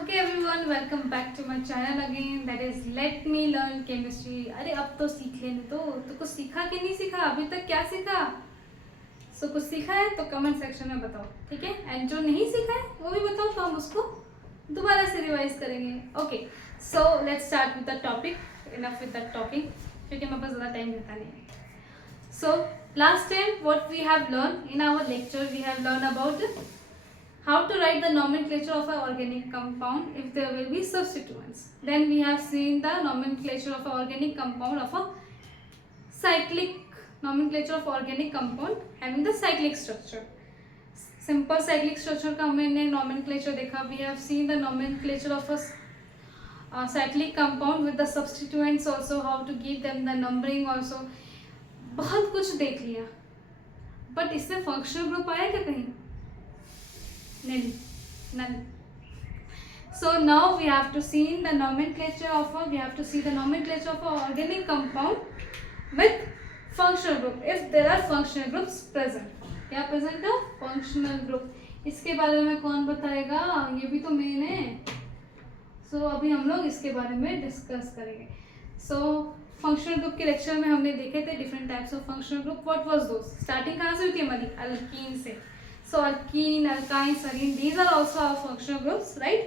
Okay everyone, welcome back to my channel again. That is Let Me Learn Chemistry. अरे अब तो सीख लेने तो कुछ सीखा कि नहीं सीखा, अभी तक क्या सीखा? कुछ सीखा है तो कमेंट सेक्शन में बताओ, ठीक है? एंड जो नहीं सीखा है वो भी बताओ तो हम उसको दोबारा से रिवाइज करेंगे. Okay, so let's start with the topic. Enough with the talking, क्योंकि मेरे पास ज़्यादा टाइम रहता नहीं है. So last time what we have learned in our lecture, we have learned about how to write the nomenclature of an organic compound if there will be substituents. Then we have seen the nomenclature of an organic compound of a cyclic nomenclature of organic compound having the cyclic structure. Simple cyclic structure का हमने nomenclature देखा. We have seen the nomenclature of a cyclic compound with the substituents also, how to give them the numbering also. बहुत कुछ देख लिया, but इससे functional group आया क्या कहीं? नहीं, none. So now we have to see the nomenclature of a organic compound with functional group. If there are functional groups present, क्या present है? Functional group. इसके बारे में कौन बताएगा? ये भी तो मेन है. So अभी हम लोग इसके बारे में डिस्कस करेंगे. So फंक्शनल ग्रुप के लेक्चर में हमने देखे थे different types of functional group. What was those? Starting कहाँ से हुई थी हमारी? अल्कीन से. So alkene, alkyne, serine, these are also our functional groups, right?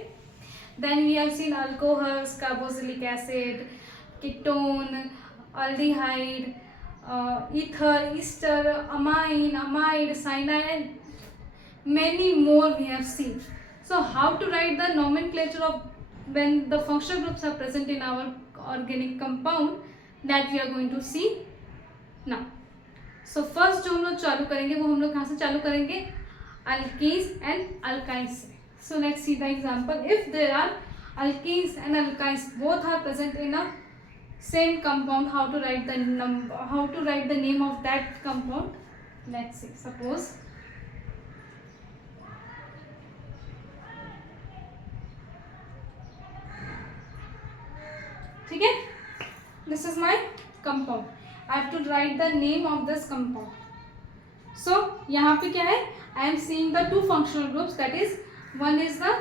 Then we have seen alcohols, carboxylic acid, ketone, aldehyde, ether, ester, amine, amide, cyanide, and many more we have seen. So how to write the nomenclature of when the functional groups are present in our organic compound, that we are going to see now. So first जो हम लोग चालू करेंगे वो हम लोग कहाँ से चालू करेंगे? Alkenes and alkynes. So let's see the example. If there are alkenes and alkynes, both are present in a same compound, how to write the name of that compound? Let's see. Suppose ठीक है, this is my compound. I have to write the name of this compound. So यहाँ पे क्या है? I am seeing the two functional groups, that is one is the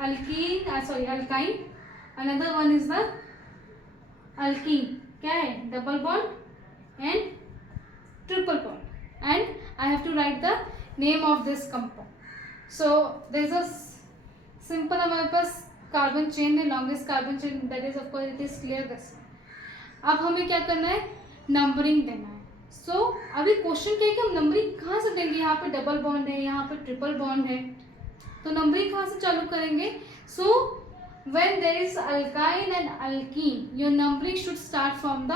alkyne, another one is the alkene. क्या है? Double bond and triple bond, and I have to write the name of this compound. So there is a simple हमारे पास carbon chain है, longest carbon chain, that is of course it is clear this. अब हमें क्या करना है? Numbering देना है. सो अभी क्वेश्चन क्या है कि हम नंबरिंग कहाँ से देंगे? यहाँ पे डबल बॉन्ड है, यहाँ पे ट्रिपल बॉन्ड है, तो नंबरिंग कहाँ से चालू करेंगे? So when there is alkyne and alkene, your numbering should start from the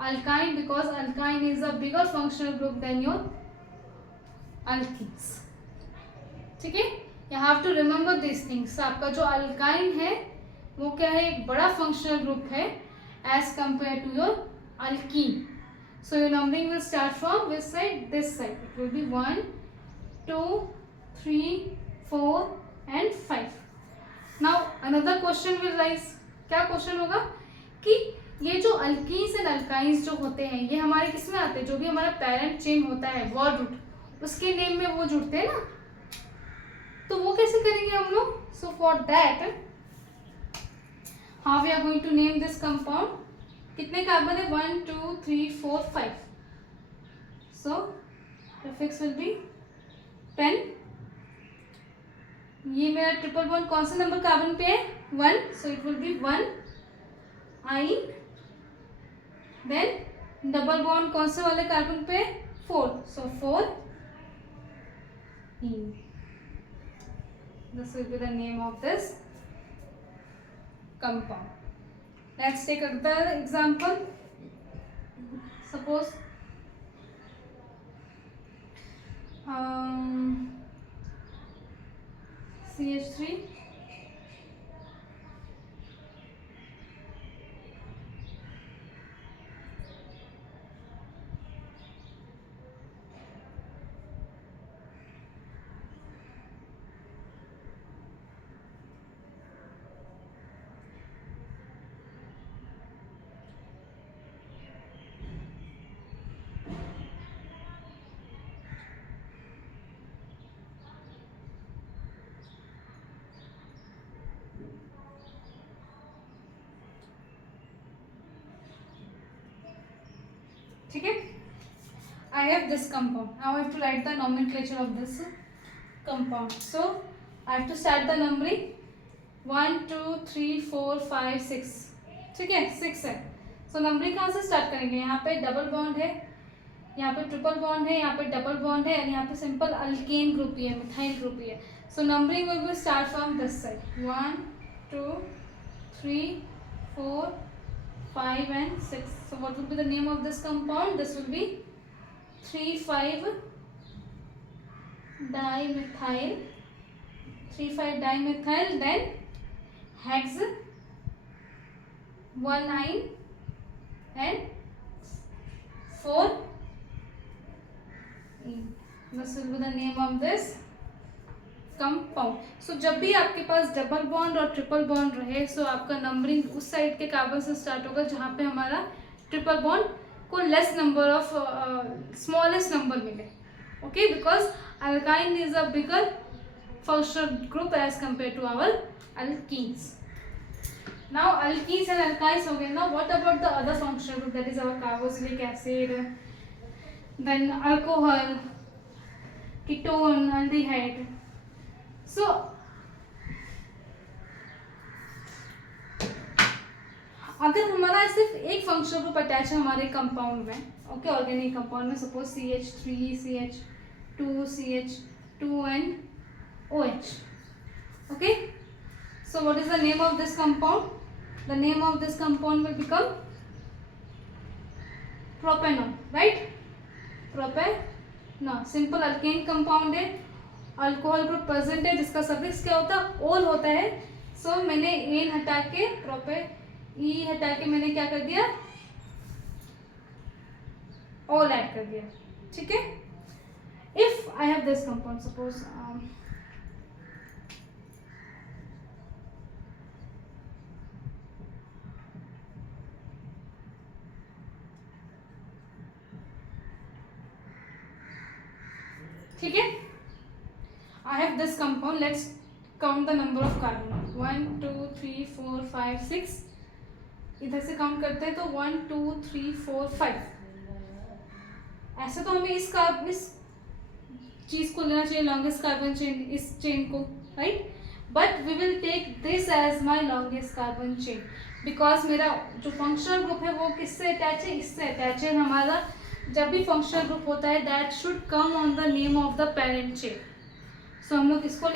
alkyne, because alkyne is a bigger functional group than your alkenes. ठीक है, you have to remember this things. आपका जो alkyne है वो क्या है? एक बड़ा फंक्शनल ग्रुप है as compare to your alkene. So your numbering will start from which side? This side. It will be 1, 2, 3, 4 and 5. Now another question will rise. क्या क्वेश्चन होगा कि ये जो अल्कीन्स एंड अल्काइन्स जो होते हैं ये हमारे किस में आते हैं? जो भी हमारा पेरेंट चेन होता है वर्ड रूट, उसके नेम में वो जुड़ते हैं ना, तो वो कैसे करेंगे हम लोग? So for that how we are going to name this compound. कितने कार्बन है? 1, 2, 3, 4, 5. So prefix will be 10. ये मेरा ट्रिपल बॉन्ड कौन से नंबर कार्बन पे है? 1. सो इट विल बी 1 आइन. देन डबल बॉन्ड कौन से वाले कार्बन पे है? 4. So 4 in. This will be the name of this compound. Let's take another example. Suppose CH3 ठीक है. I have this compound. Now I have to write the nomenclature of this compound. So I have to start the numbering. 1 2 3 4 5 6. ठीक है, 6 है. So numbering कहाँ से start करेंगे? यहाँ पे डबल बॉन्ड है, यहाँ पे ट्रिपल बॉन्ड है, यहाँ पे डबल बॉन्ड है, और यहाँ पे सिंपल अल्केन ग्रुप ही है, मिथाइल ग्रुप ही है. So numbering will be start from this side. 1 2 3 4 5 and 6. So what will be the name of this compound? This will be 3,5 dimethyl, 3,5 dimethyl, then hex 1,9 and 4. This will be the name of this compound. So जब भी आपके पास double bond और triple bond रहे, so आपका numbering उस side के carbon से स्टार्ट होगा जहाँ पे हमारा ट्रिपल बॉन्ड को less number of smallest number मिले. Okay, because alkyne is a bigger functional group as compare to our alkenes. Now alkenes and alkynes हो गए. Now what about the other functional group, that is our carboxylic acid, then alcohol, ketone, aldehyde. So अगर हमारा सिर्फ एक functional group attach है हमारे compound में, okay, organic compound में, suppose CH3 CH2 CH2 and OH. Okay, so what is the name of this compound? The name of this compound will become propanone, right? Propanone simple alkane compound है, alcohol group present है, जिसका suffix क्या होता है? ओल होता है. सो मैंने एन हटा के ई हटा के मैंने क्या कर दिया? ओल ऐड कर दिया. ठीक है. If I have this compound, suppose ठीक है, I have this compound. Let's count the number of carbon. 1 2 3 4 5 6. इधर से काउंट करते हैं तो 1 2 3 4 5. ऐसे तो हमें इस चीज को लेना चाहिए, लॉन्गेस्ट कार्बन चेन, इस चेन को, right? But we will take this as my longest carbon chain, because मेरा जो फंक्शनल ग्रुप है वो किससे अटैच है? इससे अटैच है. हमारा जब भी फंक्शनल ग्रुप होता है that should come on the name of the parent chain. So हम लोग इसको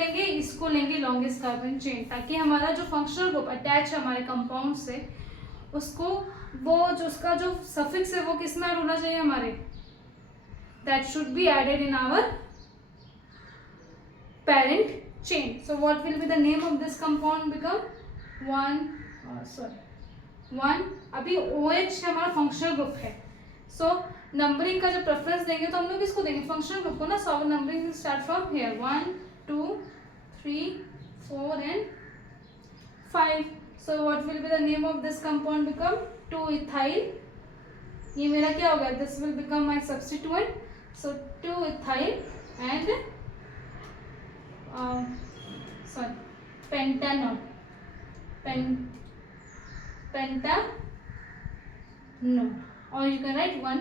लेंगे लॉन्गेस्ट कार्बन चेन, ताकि हमारा जो फंक्शनल ग्रुप अटैच है हमारे कंपाउंड से, उसको वो जो उसका जो सफिक्स है वो किस में ऐड होना चाहिए? हमारे that should be added in our parent chain. So what will be the name of this compound? Become 1. अभी OH हमारा फंक्शनल ग्रुप है. सो नंबरिंग का जो प्रेफरेंस देंगे तो हम लोग इसको देंगे फंक्शनल ग्रुप को ना. सो numbering start from here 1 2 3 4 and 5. So what will be the name of this compound? Become 2-ethyl. ये मेरा क्या हो गया? This will become my substituent. So 2-ethyl and pentanol. Pentanol. और you can write 1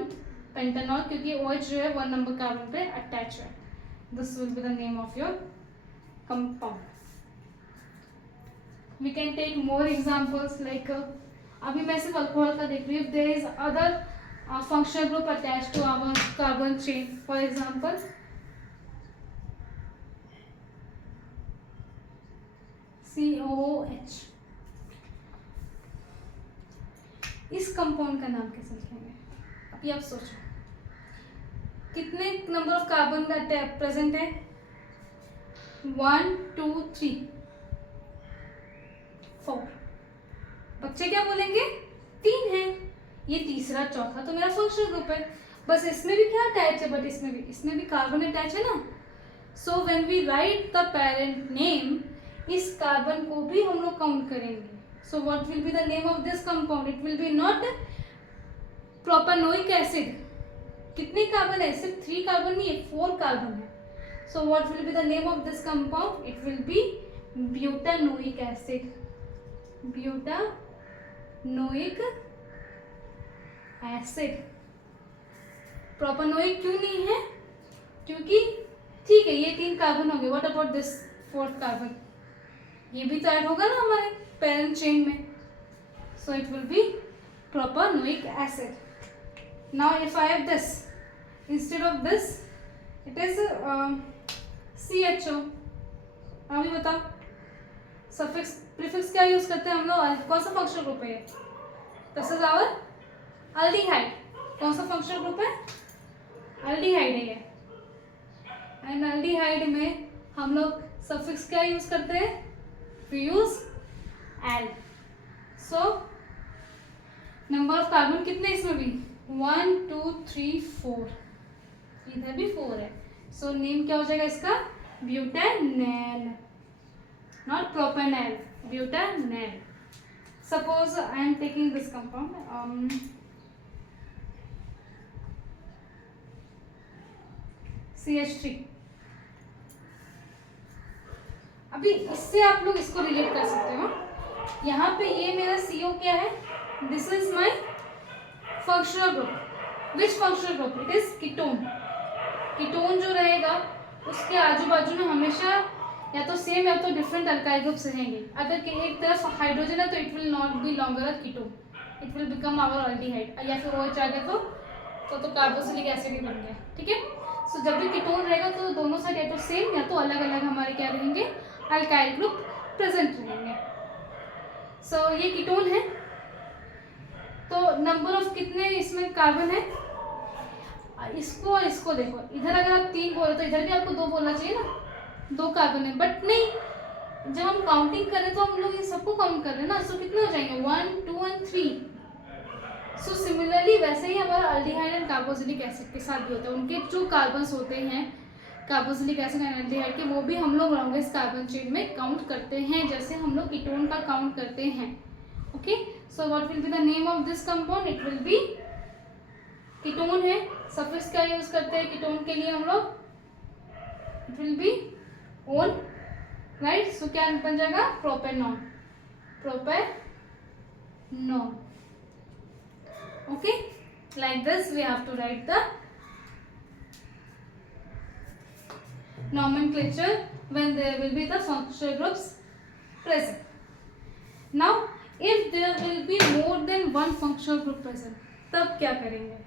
pentanol, क्योंकि OH जो है 1 number carbon पे अटैच है. This will be the name of your compound. We can take more examples like अभी मैं सिर्फ alcohol का देख रही हूँ. There is other functional group attached to our carbon chain. For example, COOH. इस कंपाउंड का नाम कैसे लिखेंगे? अभी आप सोचो, कितने नंबर ऑफ कार्बन प्रेजेंट है? 1 2 3 4. बच्चे क्या बोलेंगे? 3 है. ये तीसरा चौथा तो मेरा फंक्शनल ग्रुप है. बस इसमें भी क्या अटैच है? बट इसमें भी कार्बन अटैच है ना. So when we write the parent name, इस कार्बन को भी हम लोग काउंट करेंगे. So what will be the name of this compound? It will be not propanoic acid. कितने कार्बन है? सिर्फ 3 कार्बन नहीं है, 4 कार्बन है. So what will be the name of this compound? It will be butanoic acid. Butanoic acid. Propanoic क्यों नहीं है? क्योंकि ठीक है ये 3 कार्बन हो गए, what about this 4th carbon, ये भी तो ऐड होगा ना हमारे पेरेंट चेन में, सो it will B propanoic acid. Now if I have this, instead of this it is CHO. अभी बताओ सफिक्स प्रीफिक्स क्या यूज करते हैं हम लोग, कौन सा फंक्शनल ग्रुप है ये? This is our aldehyde. कौन सा फंक्शनल ग्रुप है? अल्डिहाइड है ये. एंड अल्डिहाइड में हम लोग सफिक्स क्या यूज करते हैं? We use L. So number of carbon कितने इसमें भी? 1 2 3 4, इधर भी 4 है. सो नेम क्या हो जाएगा इसका? Butanol, not propanol, butanol. Suppose I am taking this compound CH3. अभी इससे आप लोग इसको रिलेट कर सकते हो. यहाँ पे ये मेरा CO क्या है? This is my functional group. Which functional group? It is ketone. Ketone जो रहेगा उसके आजू बाजू में हमेशा या तो सेम या तो डिफरेंट अल्काइल ग्रुप्स रहेंगे. अगर कि एक तरफ हाइड्रोजन है तो it will not be longer a ketone, it will become our aldehyde. या फिर OH आ गया तो कार्बोक्सिलिक एसिड ही बन गया. ठीक है. सो जब भी कीटोन रहेगा तो दोनों साइड या तो सेम या तो अलग अलग हमारे क्या रहेंगे? अल्काइल ग्रुप प्रेजेंट रहेंगे. सो ये कीटोन है. तो नंबर ऑफ कितने इसमें कार्बन है? इसको और इसको देखो, इधर अगर आप 3 बोले तो इधर भी आपको 2 बोलना चाहिए ना, 2 कार्बन है. बट नहीं, जब हम काउंटिंग करें तो हम लोग इन सबको काउंट कर रहे हैं ना. सो कितने हो जाएंगे? 1 2 एंड 3. सो सिमिलरली वैसे ही हमारा अल्डिहाइड एंड कार्बोक्सिलिक एसिड के साथ भी होता है. उनके जो कार्बन्स होते हैं कार्बोक्सिलिक एसिड एंड अल्डिहाइड के, वो भी हम लोग लॉन्गेस्ट कार्बन चेन में काउंट करते हैं, जैसे हम लोग कीटोन का काउंट करते हैं. Okay. So what will be the name of this compound? It will be ketone है. सफिक्स क्या यूज करते हैं कीटोन के लिए हम लोग? It will be one, right. So क्या बन जाएगा? Propanone. Propanone. Okay, like this we have to write the nomenclature when there will be the functional groups present. Now if there will be more than one functional group present, तब क्या करेंगे?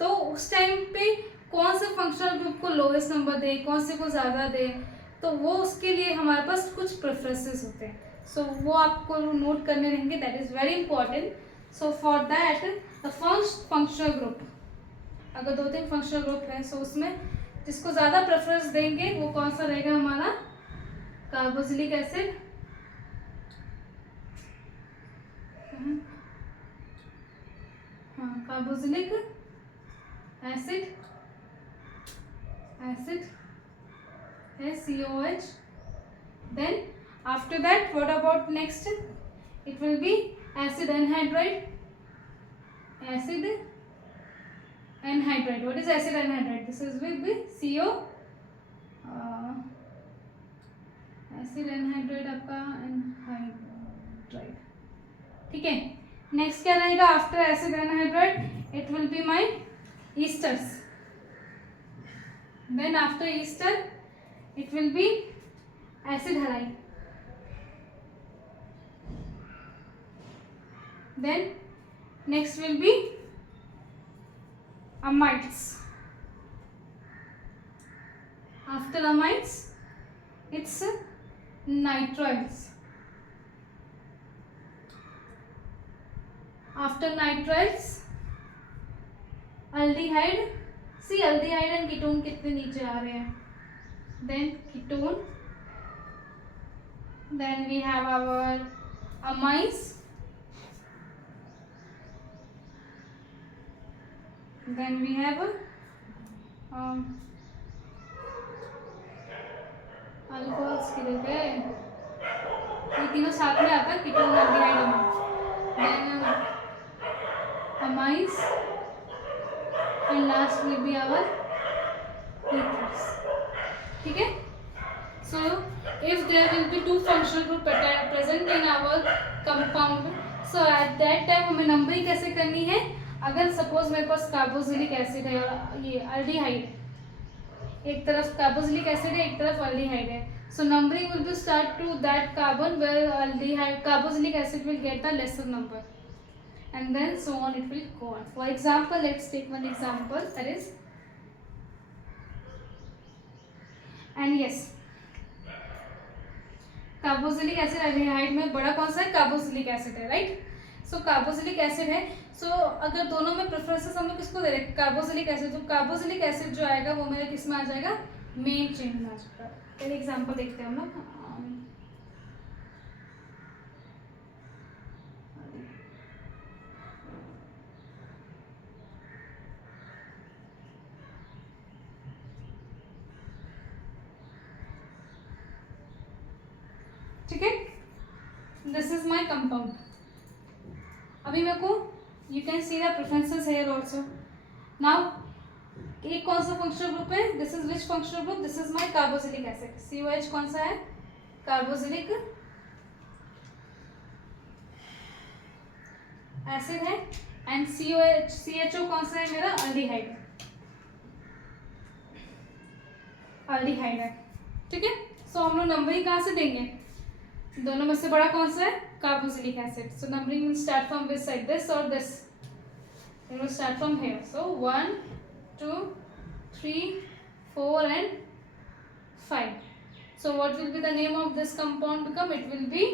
तो उस time पे कौन से functional group को lowest number दे, कौन से को ज़्यादा दे, तो वो उसके लिए हमारे पास कुछ प्रेफरेंसेस होते हैं. सो वो आपको नोट करने रहेंगे. That is very important. So for that the first functional group, अगर 2-3 फंक्शनल ग्रुप है, सो उसमें जिसको ज़्यादा प्रेफरेंस देंगे वो कौन सा रहेगा? हमारा कार्बोक्सिलिक एसिड. हाँ, कार्बोक्सिलिक एसिड है COH. Then after that what about next? It will be acid anhydride. Acid anhydride. What is acid anhydride? This is will be CO. Acid anhydride आपका anhydride. ठीक है. नेक्स्ट क्या रहेगा after acid anhydride? It will be my esters. Then after ester it will be acid halide. Then next will be amides. After amides it's nitriles. After nitriles aldehyde. See aldehyde and ketone कितने नीचे आ रहे हैं. Then ketone. Then we have our amides. Then we have alcohols किधर गए? ये तीनों साथ में आता है, ketone aldehyde amide. Then amides and last will be our ethers. ठीक है. So if there will be 2 functional group present in our compound, so at that time हमें नंबरिंग कैसे करनी है? अगर सपोज मेरे पास कार्बोक्सिलिक एसिड है और ये अल्डिहाइड है, एक तरफ कार्बोक्सिलिक एसिड है, एक तरफ अल्डिहाइड है, so numbering will be start to that carbon where aldehyde carboxylic acid will get the lesser number, and then so on it will go on. For example, let's take one example, that is, and yes, carboxylic acid aldehyde में बड़ा कौन सा है? Carboxylic acid है, right? सो carboxylic acid है, सो अगर दोनों में प्रेफरेंसेस हम लोग किसको दे रहे हैं? Carboxylic acid. तो कार्बोक्सिलिक एसिड जो आएगा वो मेरा किस में आ जाएगा? मेन चेन में आ जाएगा। एक एग्जांपल देखते हैं हम लोग। ठीक है, दिस इज माय कंपाउंड। अभी मेरे को you can see the preferences here also. Now एक कौन सा फंक्शनल ग्रुप है? This is which functional group? This is my carboxylic acid. COH कौन सा है? कार्बोक्सिलिक एसिड है, एंड CHO कौन सा है मेरा? अल्डिहाइड, अल्डिहाइड है। ठीक है, सो हम लोग नंबरिंग कहाँ से देंगे? दोनों में से बड़ा कौन सा है? Carboxylic acid. So numbering will start from this side, this और this, it will start from here. So 1 2 3 4 and 5. So what will be the name of this compound become? It will be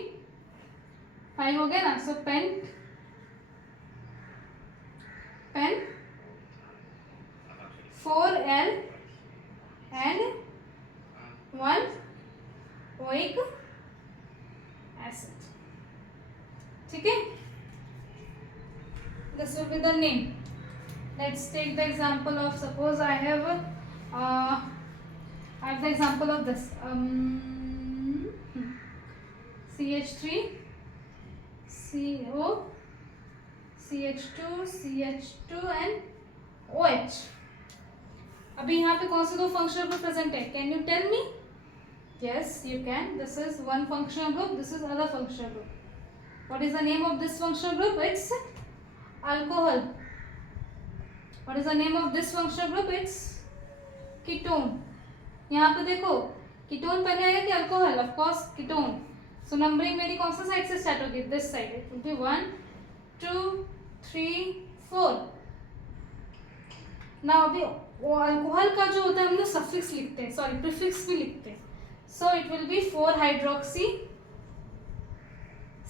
5 हो गया ना? So pen 4L and 1 oic acid. ठीक है, this will be the name. Let's take the example of, suppose I have the example of this CH3 CO CH2 CH2 and OH। अभी यहाँ पे कौन से दो फंक्शनल ग्रुप प्रेजेंट है? Can you tell me? Yes, you can. This is one functional group, this is other functional group. What is the name of this functional group? It's alcohol. What is the name of this functional group? It's ketone. यहाँ पे देखो, ketone पहले आएगा कि alcohol? Of course ketone. So numbering मेरी कौन सा side से स्टार्ट होगी? This side. It will B 1 2 3 4। ना अभी वो अल्कोहल का जो होता है हम लोग सफिक्स लिखते हैं, सॉरी प्रीफिक्स भी लिखते हैं। So it will be 4 hydroxy.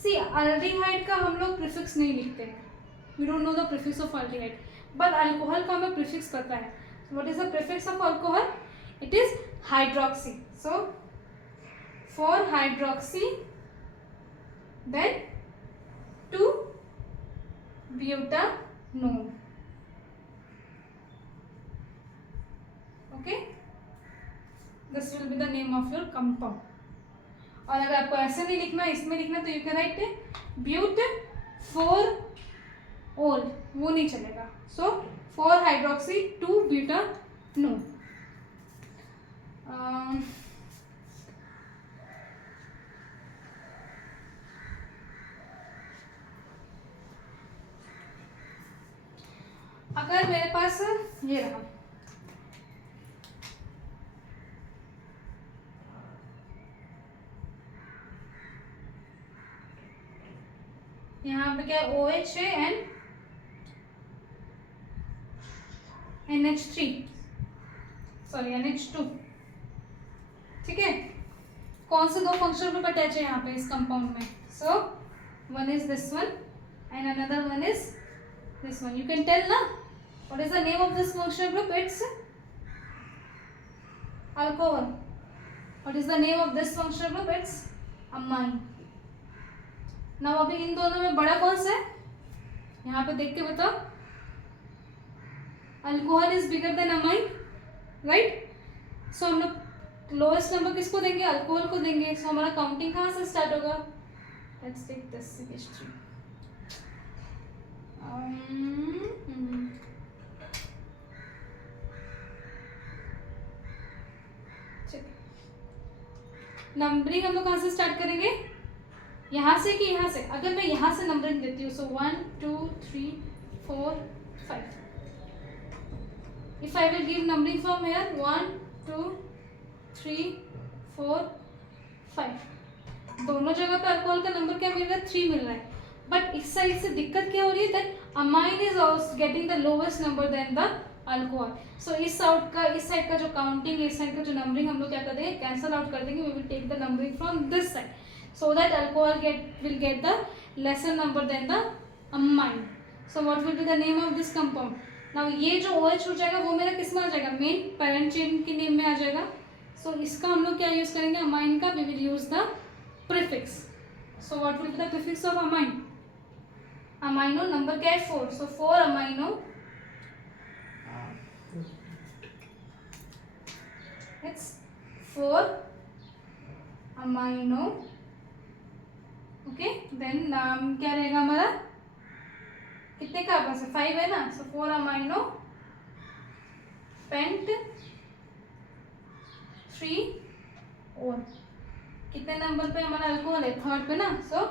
See aldehyde का हम लोग प्रीफिक्स नहीं लिखते हैं, we don't know the prefix of aldehyde, but alcohol का हमें प्रीफिक्स पता है। What is the prefix of alcohol? It is hydroxy. So 4 hydroxy then 2 butanone. Okay, this will be the name of your compound. और अगर आपको ऐसे नहीं लिखना, इसमें लिखना, तो यू कैन राइट ब्यूट 4 ओल, वो नहीं चलेगा। सो 4 हाइड्रोक्सी 2 ब्यूटानोन। अगर मेरे पास ये रहा, यहाँ पे क्या OH है एंड NH3, सॉरी NH2। ठीक है, कौन से दो फंक्शनल ग्रुप अटैच है यहाँ पे इस कंपाउंड में? So one is this one and another one is this one. You can tell ना what is the name of this functional group? It's alcohol. What is the name of this functional group? It's amine. Now अभी इन दोनों में बड़ा कौन सा है? यहाँ पे देख के बताओ। Alcohol is bigger than amine, right? So हम लोग लोएस्ट नंबर किसको देंगे? अल्कोहल को देंगे। सो हमारा काउंटिंग कहाँ से स्टार्ट होगा? Let's take this CH3। Numbering हम लोग कहाँ से स्टार्ट करेंगे? यहाँ से कि यहाँ से? अगर मैं यहाँ से नंबरिंग देती हूँ, सो 1 2 3 4 5. If I will give numbering from here 1 2 3 4 5, दोनों जगह पे अल्कोहल का नंबर क्या मिल रहा है? 3 मिल रहा है. बट इस साइड से दिक्कत क्या हो रही है? That amine is also getting the lowest number then the alcohol. So इस साइड का जो काउंटिंग, इस साइड का जो नंबरिंग हम लोग क्या कर देंगे? कैंसल आउट कर देंगे. We will take the numbering from this side so that alcohol will get the lesser number then the amine. So what will be the name of this compound? Now ये जो OH छूट जाएगा वो मेरा किस में आ जाएगा? मेन पेरेंट चेन की नेम में आ जाएगा. सो इसका हम लोग क्या यूज करेंगे? अमाइन का we will use the prefix. So what will be the prefix of amine? Amino number क्या है? 4. So 4 amino, it's 4 amino. Okay, then नाम क्या रहेगा हमारा? कितने कार्बन है? 5 है ना. सो 4 अमाइनो पेंट 3 ओल. कितने नंबर पे हमारा अल्कोहल है? 3rd पे ना. सो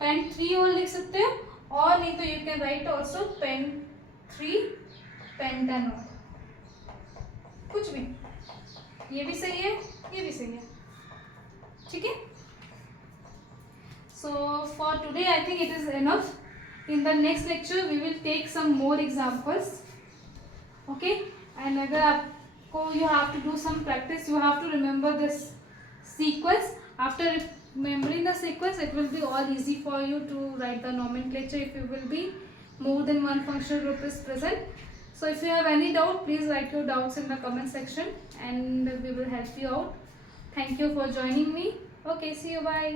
पेंट 3 ओल लिख सकते हो, और नहीं तो you can write also pent 3 pentanol. कुछ भी, ये भी सही है, ये भी सही है. ठीक है. So for today I think it is enough. In the next lecture we will take some more examples. Okay, and अगर आपको you have to do some practice, you have to remember this sequence. After remembering the sequence, it will be all easy for you to write the nomenclature if you will be more than one functional group is present. So if you have any doubt, please write your doubts in the comment section and we will help you out. Thank you for joining me. Okay, see you, bye.